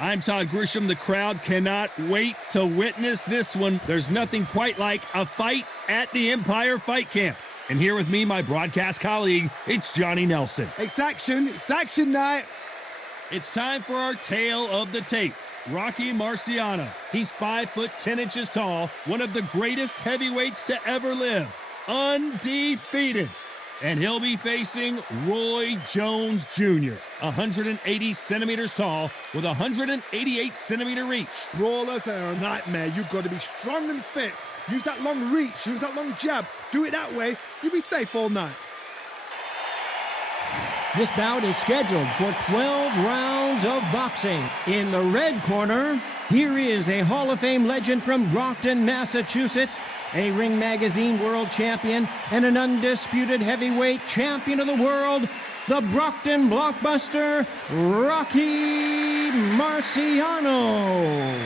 I'm Todd Grisham. The crowd cannot wait to witness this one. There's nothing quite like a fight at the Empire Fight Camp. And here with me, my broadcast colleague, it's Johnny Nelson. It's action night. It's time for our tale of the tape. Rocky Marciano. He's 5'10" tall, one of the greatest heavyweights to ever live, undefeated. And he'll be facing Roy Jones Jr., 180 centimeters tall with 188 centimeter reach. Brawlers are a nightmare. You've got to be strong and fit. Use that long reach, use that long jab. Do it that way, you'll be safe all night. This bout is scheduled for 12 rounds of boxing. In the red corner, here is a Hall of Fame legend from Brockton, Massachusetts, a Ring Magazine world champion, and an undisputed heavyweight champion of the world, the Brockton blockbuster, Rocky Marciano.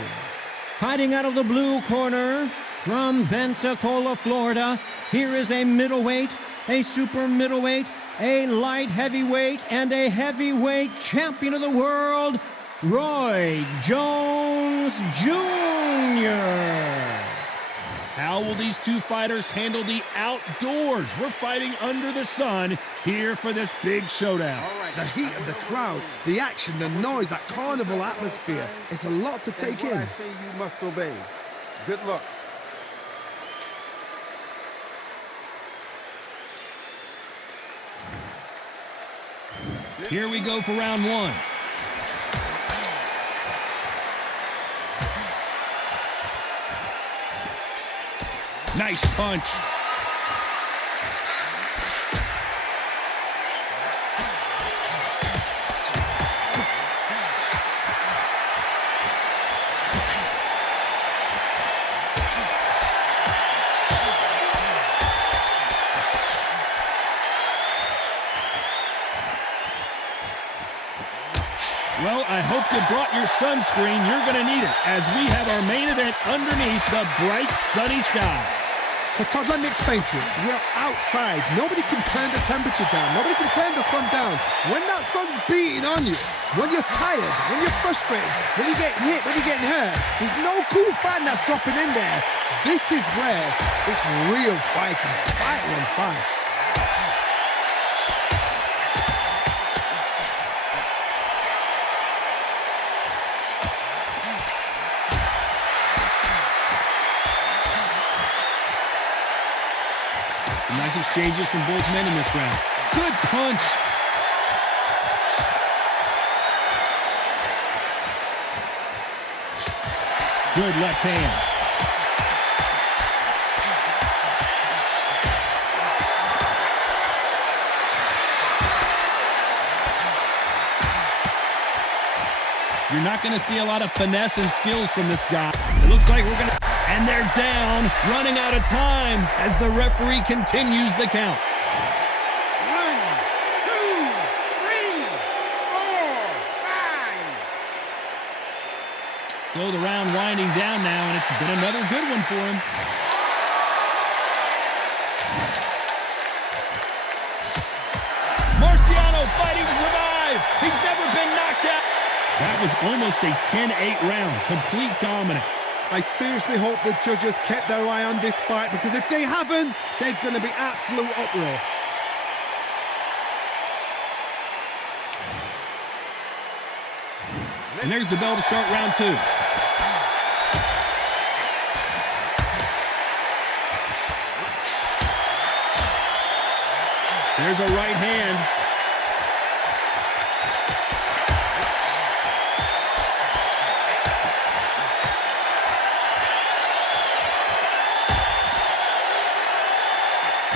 Fighting out of the blue corner, from Pensacola, Florida, here is a middleweight, a super middleweight, a light heavyweight, and a heavyweight champion of the world, Roy Jones Jr. How will these two fighters handle the outdoors? We're fighting under the sun here for this big showdown. The heat of the crowd, the action, the noise, that carnival atmosphere. It's a lot to take in. I say you must obey. Good luck. Here we go for round one. Nice punch. Well, I hope you brought your sunscreen. You're going to need it as we have our main event underneath the bright sunny skies. So Todd, let me explain to you. We're outside. Nobody can turn the temperature down. Nobody can turn the sun down. When that sun's beating on you, when you're tired, when you're frustrated, when you're getting hit, when you're getting hurt, there's no cool fighting that's dropping in there. This is where it's real fighting. Fight on fight. Nice exchanges from both men in this round. Good punch. Good left hand. You're not going to see a lot of finesse and skills from this guy. It looks like we're going to... And they're down, running out of time as the referee continues the count. 1, 2, 3, 4, 5. So the round winding down now, and it's been another good one for him. Marciano fighting to survive. He's never been knocked out. That was almost a 10-8 round, complete dominance. I seriously hope the judges kept their eye on this fight, because if they haven't, there's going to be absolute uproar. And there's the bell to start round two. There's a right hand.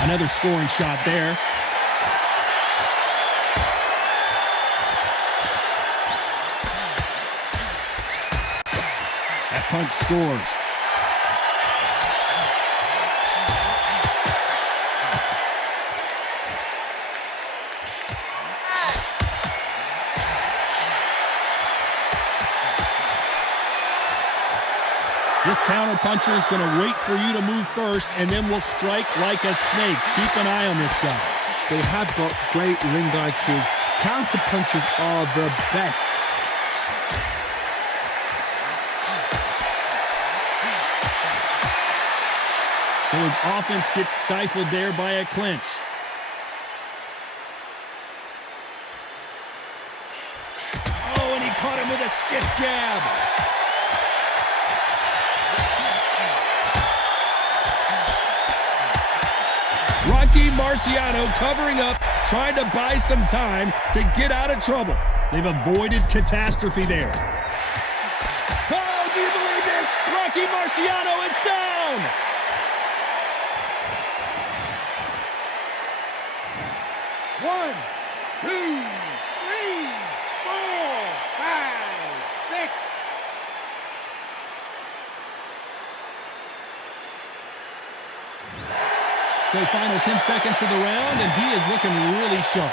Another scoring shot there. That punch scores. This counter puncher is going to wait for you to move first, and then will strike like a snake. Keep an eye on this guy. They have got great ring IQ. Counter punches are the best. So his offense gets stifled there by a clinch. Oh, and he caught him with a stiff jab. Rocky Marciano covering up, trying to buy some time to get out of trouble. They've avoided catastrophe there. Oh, do you believe this? Rocky Marciano is down! One, two, three, four, five, six. So final 10 seconds of the round, and he is looking really sharp.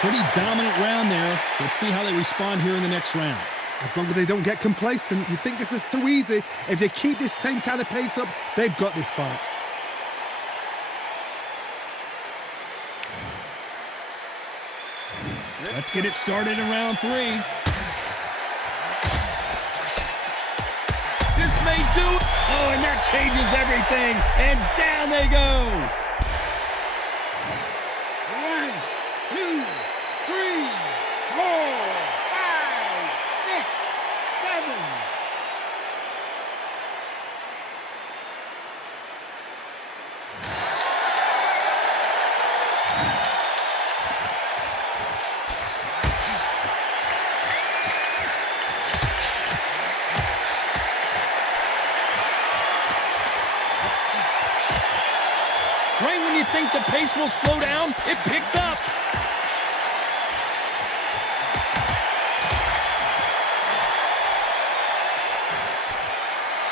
Pretty dominant round there. Let's see how they respond here in the next round. As long as they don't get complacent, you think this is too easy. If they keep this same kind of pace up, they've got this fight. Let's get it started in round 3. This may do it. Oh, and that changes everything. And down they go. 1, 2, 3, 4, 5, 6, 7. Right when you think the pace will slow down, it picks up.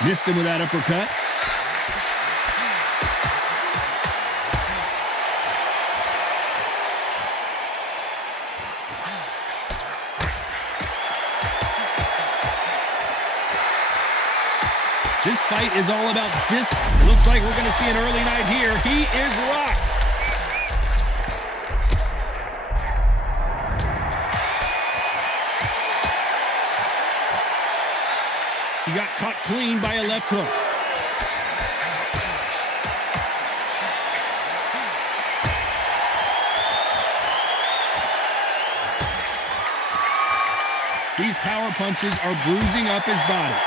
Missed him with that uppercut. This fight is all about disc. Looks like we're going to see an early night here. He is rocked. He got caught clean by a left hook. These power punches are bruising up his body.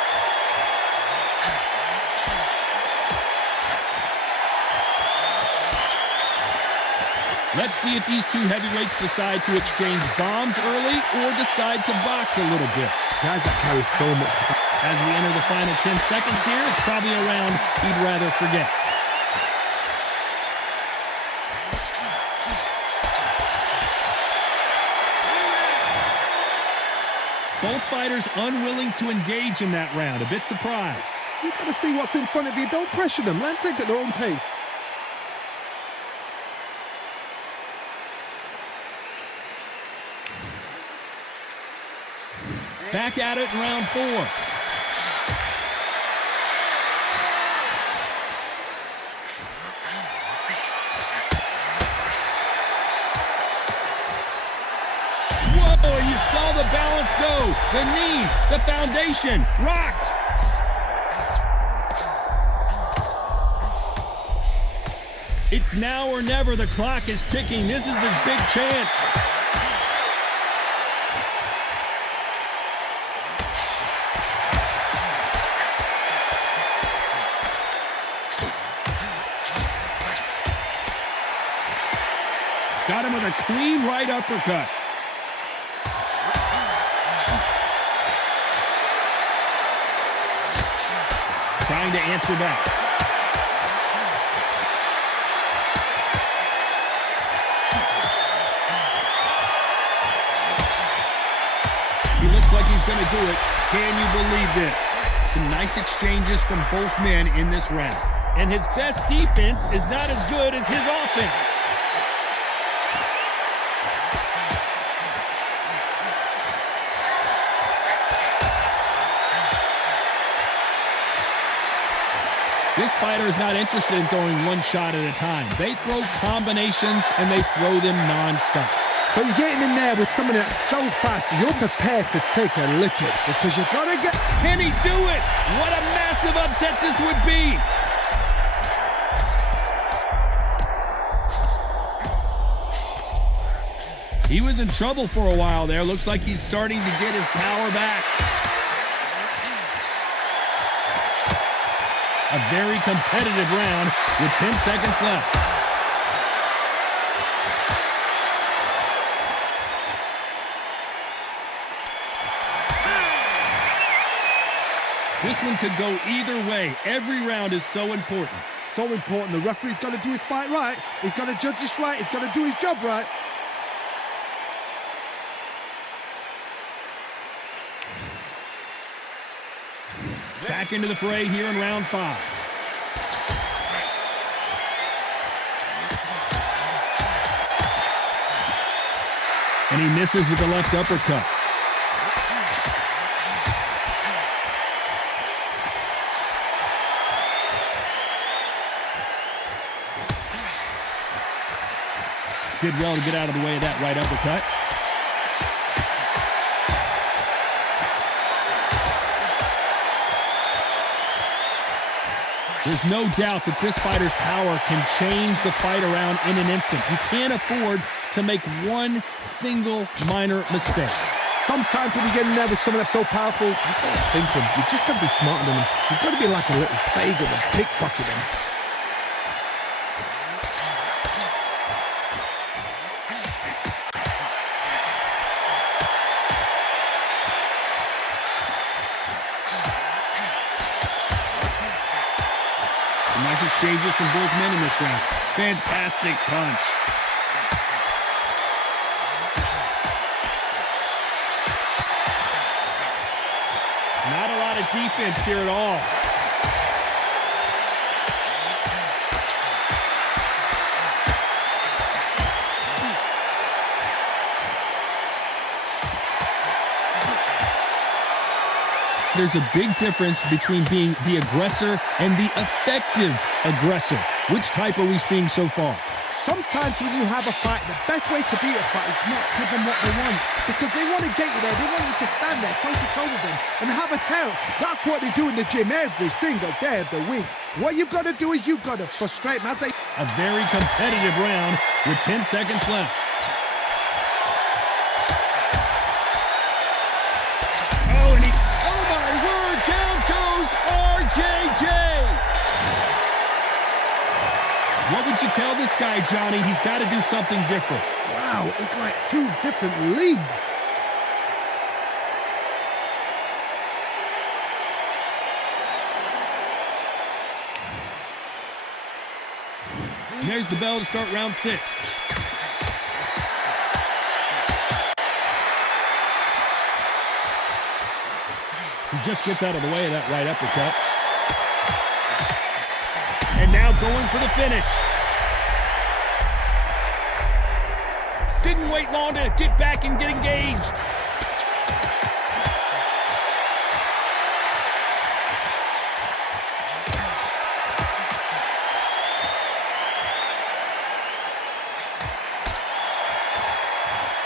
Let's see if these two heavyweights decide to exchange bombs early or decide to box a little bit. Guys that carry so much. As we enter the final 10 seconds here, it's probably a round he'd rather forget. Both fighters unwilling to engage in that round. A bit surprised. You gotta see what's in front of you. Don't pressure them. Let them take it at their own pace. Back at it in round 4. Whoa, you saw the balance go. The knees, the foundation, rocked. It's now or never. The clock is ticking. This is his big chance. Got him with a clean right uppercut. Trying to answer back. He looks like he's going to do it. Can you believe this? Some nice exchanges from both men in this round. And his best defense is not as good as his offense. This fighter is not interested in throwing one shot at a time. They throw combinations, and they throw them non-stop. So you're getting in there with someone that's so fast, you're prepared to take a licking because you're gonna get... Can he do it? What a massive upset this would be! He was in trouble for a while there. Looks like he's starting to get his power back. A very competitive round with 10 seconds left. This one could go either way. Every round is so important. So important. The referee's got to do his fight right. He's got to judge this right. He's got to do his job right. Back into the fray here in round 5. And he misses with the left uppercut. Did well to get out of the way of that right uppercut. There's no doubt that this fighter's power can change the fight around in an instant. You can't afford to make one single minor mistake. Sometimes when you get in there with someone that's so powerful, you gotta think him. You just gotta be smarter than him. You've got to be like a little faggot and pickpocket him. Nice exchanges from both men in this round. Fantastic punch. Not a lot of defense here at all. There's a big difference between being the aggressor and the effective aggressor. Which type are we seeing so far? Sometimes when you have a fight, the best way to beat a fight is not give them what they want. Because they want to get you there. They want you to stand there toe-to-toe with them and have a tail. That's what they do in the gym every single day of the week. What you've got to do is you've got to frustrate them. A very competitive round with 10 seconds left. JJ! What would you tell this guy, Johnny? He's got to do something different. Wow, it's like two different leagues. There's the bell to start round 6. He just gets out of the way of that right uppercut. And now going for the finish. Didn't wait long to get back and get engaged.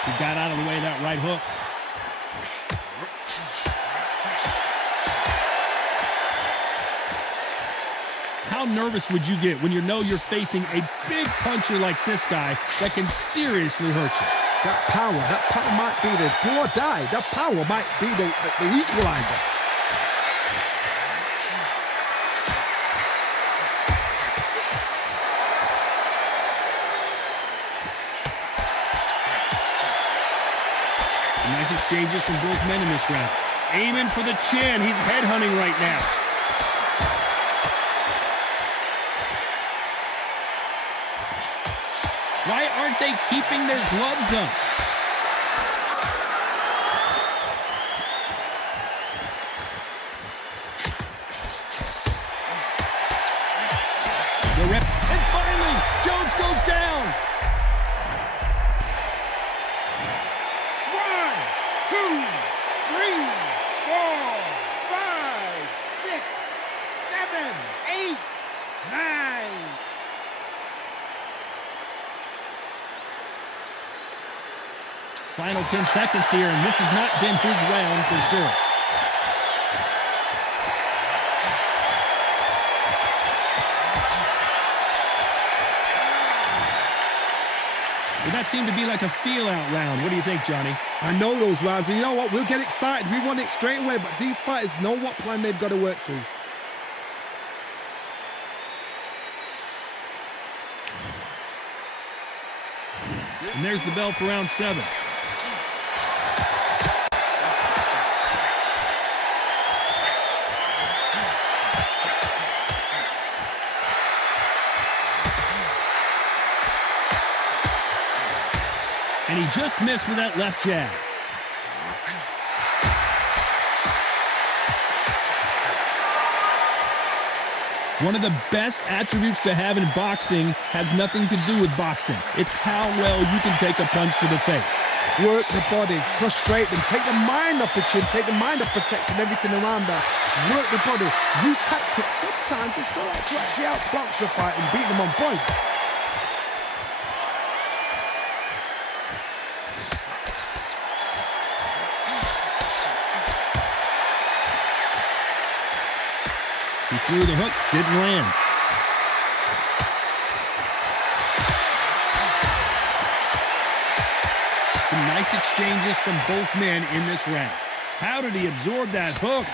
He got out of the way of that right hook. How nervous would you get when you know you're facing a big puncher like this guy that can seriously hurt you? That power might be the do or die. That power might be the equalizer. Nice exchanges from both men in this round. Aiming for the chin. He's headhunting right now. Why aren't they keeping their gloves up? And finally, Jones goes down. 1, 2, 3, 4, 5, 6, 7, 8, 9. Final 10 seconds here, and this has not been his round for sure. Well, that seemed to be like a feel-out round. What do you think, Johnny? I know those rounds, and you know what? We'll get excited. We want it straight away, but these fighters know what plan they've got to work to. And there's the bell for round 7. And he just missed with that left jab. One of the best attributes to have in boxing has nothing to do with boxing. It's how well you can take a punch to the face. Work the body, frustrate them, take the mind off the chin, take the mind off protecting everything around that. Work the body, use tactics. Sometimes it's so hard to actually outbox a fight and beat them on points. He threw the hook, didn't land. Some nice exchanges from both men in this round. How did he absorb that hook?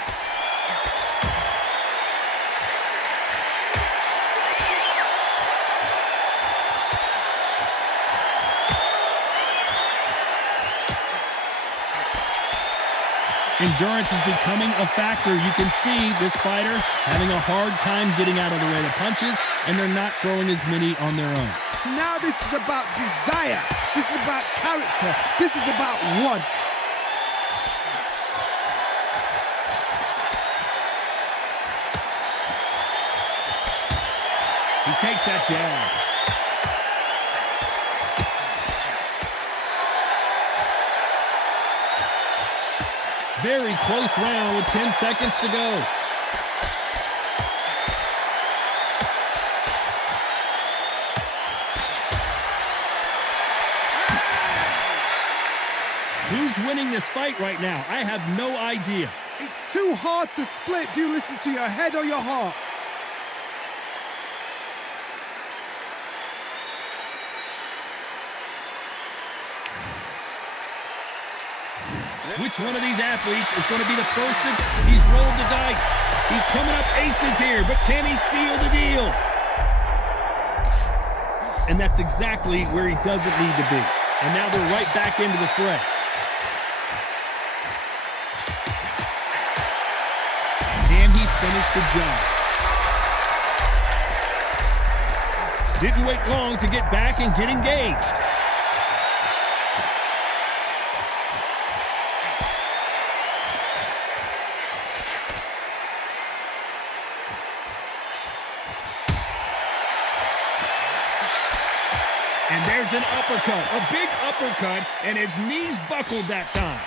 Endurance is becoming a factor. You can see this fighter having a hard time getting out of the way of punches, and they're not throwing as many on their own. Now this is about desire. This is about character. This is about want. He takes that jab. Very close round with 10 seconds to go. Who's winning this fight right now? I have no idea. It's too hard to split. Do you listen to your head or your heart? Which one of these athletes is going to be the first? He's rolled the dice. He's coming up aces here, but can he seal the deal? And that's exactly where he doesn't need to be. And now they're right back into the fray. Can he finish the job? Didn't wait long to get back and get engaged. And there's an uppercut, a big uppercut, and his knees buckled that time.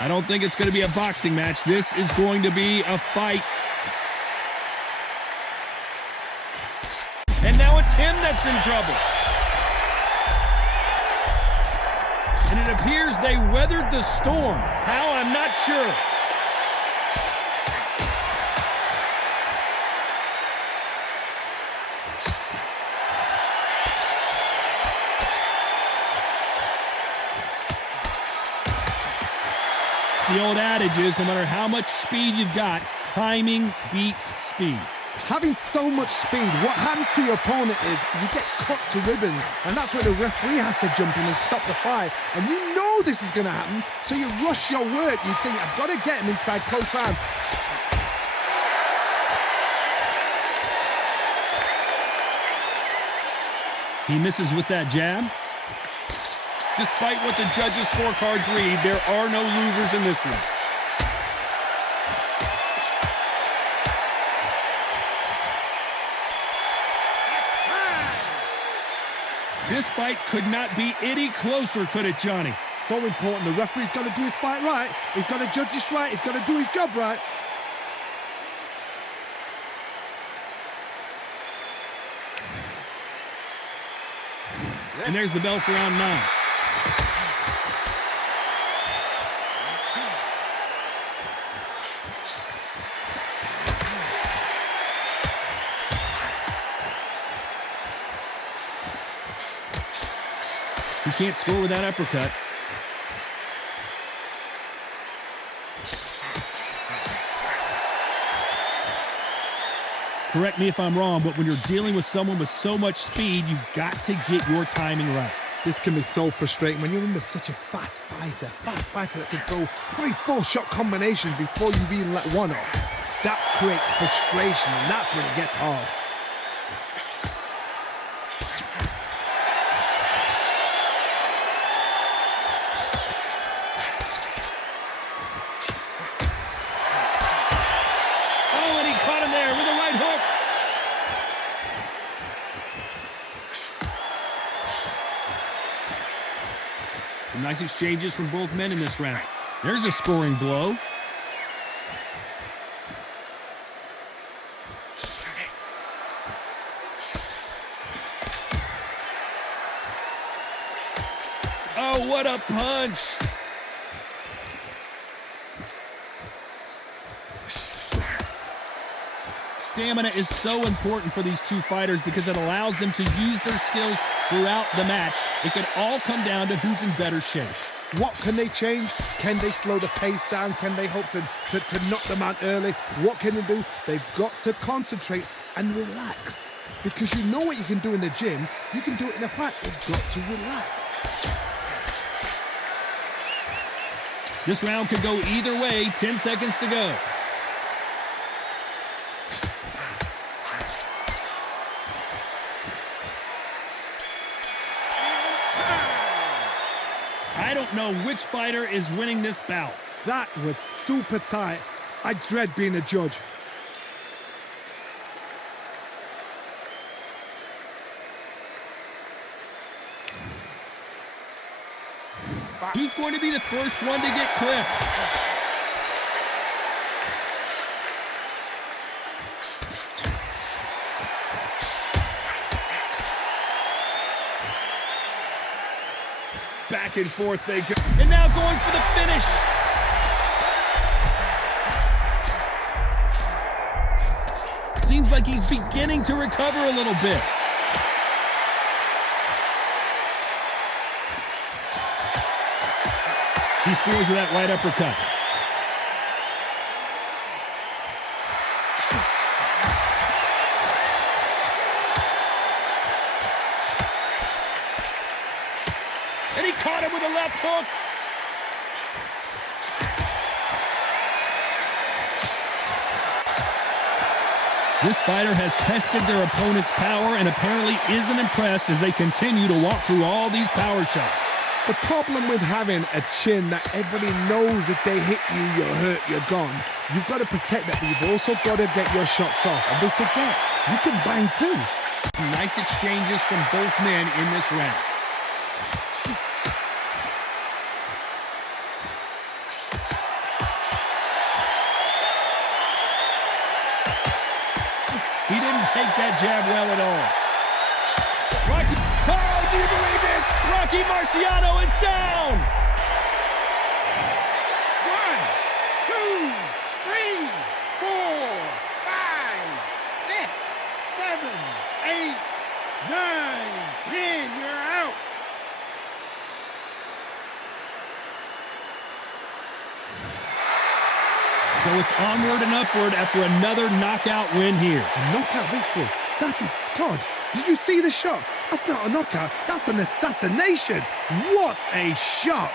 I don't think it's going to be a boxing match. This is going to be a fight. And now it's him that's in trouble. And it appears they weathered the storm. How? I'm not sure. The old adage is, no matter how much speed you've got, timing beats speed. Having so much speed, what happens to your opponent is you get cut to ribbons, and that's where the referee has to jump in and stop the fight. And you know this is going to happen, so you rush your work. You think, I've got to get him inside close round. He misses with that jab. Despite what the judges' scorecards read, there are no losers in this one. This fight could not be any closer, could it, Johnny? So important. The referee's got to do his fight right. He's got to judge this right. He's got to do his job right. And there's the bell for round 9. He can't score with that uppercut. Correct me if I'm wrong, but when you're dealing with someone with so much speed, you've got to get your timing right. This can be so frustrating when you're under such a fast fighter that can throw 3-4 shot combinations before you've even let one off. That creates frustration, and that's when it gets hard. Oh, and he caught him there with a right hook. Some nice exchanges from both men in this round. There's a scoring blow. Oh, what a punch! Stamina is so important for these two fighters because it allows them to use their skills throughout the match. It can all come down to who's in better shape. What can they change? Can they slow the pace down? Can they hope to knock them out early? What can they do? They've got to concentrate and relax. Because you know what you can do in the gym, you can do it in a fight. You've got to relax. This round could go either way. 10 seconds to go. I don't know which fighter is winning this bout. That was super tight. I dread being a judge. Who's going to be the first one to get clipped? Back and forth they go. And now going for the finish. Seems like he's beginning to recover a little bit. He scores with that right uppercut. And he caught him with a left hook. This fighter has tested their opponent's power and apparently isn't impressed as they continue to walk through all these power shots. The problem with having a chin that everybody knows if they hit you, you're hurt, you're gone. You've got to protect that, but you've also got to get your shots off. And they forget, you can bang too. Nice exchanges from both men in this round. He didn't take that jab well at all. Rocky, oh, do you believe this? Rocky Marciano is down! 1, 2, 3, 4, 5, 6, 7, 8, 9, 10. You're out. So it's onward and upward after another knockout win here. A knockout victory. That is, Todd, did you see the shot? That's not a knockout, that's an assassination. What a shot.